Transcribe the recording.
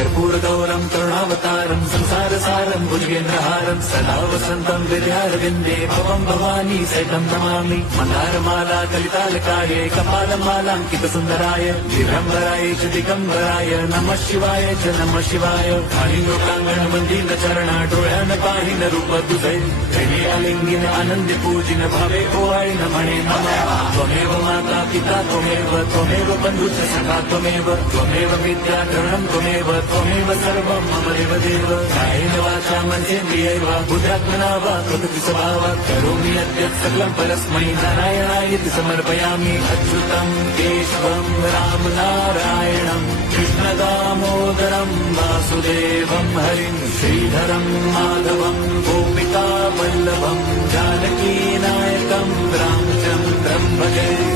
कर्पूरगौरं करुणावतारं संसारसारं भुजगेन्द्रहारं सदा वसन्तं विद्यारविन्दे भवं भवानी सहितं नमामि। मन्दारमाला कलितालकाये कपालमालाङ्कितसुन्दराय दिगम्बराय च दिगम्बराय नमः शिवाय च नमः शिवाय। लोकांगण मंदिर चरणा डोळ्यान पाहिन रूप तुझे प्रेमी आलिंगिन आनंदी पूजिन भावे ओवाळीन म्हणे नमः। त्वमेव माता पिता त्वमेव बंधुश्च सखा त्वमेव विद्या धरणं त्वमेव सर्वं मम देव। कायेन वाचा मनसेन्द्रियैव बुद्ध्यात्मना वा कृतं स्वभावात् करोमि यद्यत् सकलं परस्मै नारायणायेति समर्पयामि। अच्युतं केशवं राम नारायणं कृष्णदामोदरं वासुदेवं हरिं श्रीधरं माधवं गोपिका वल्लभं जानकी नायकं रामचन्द्रं भजे।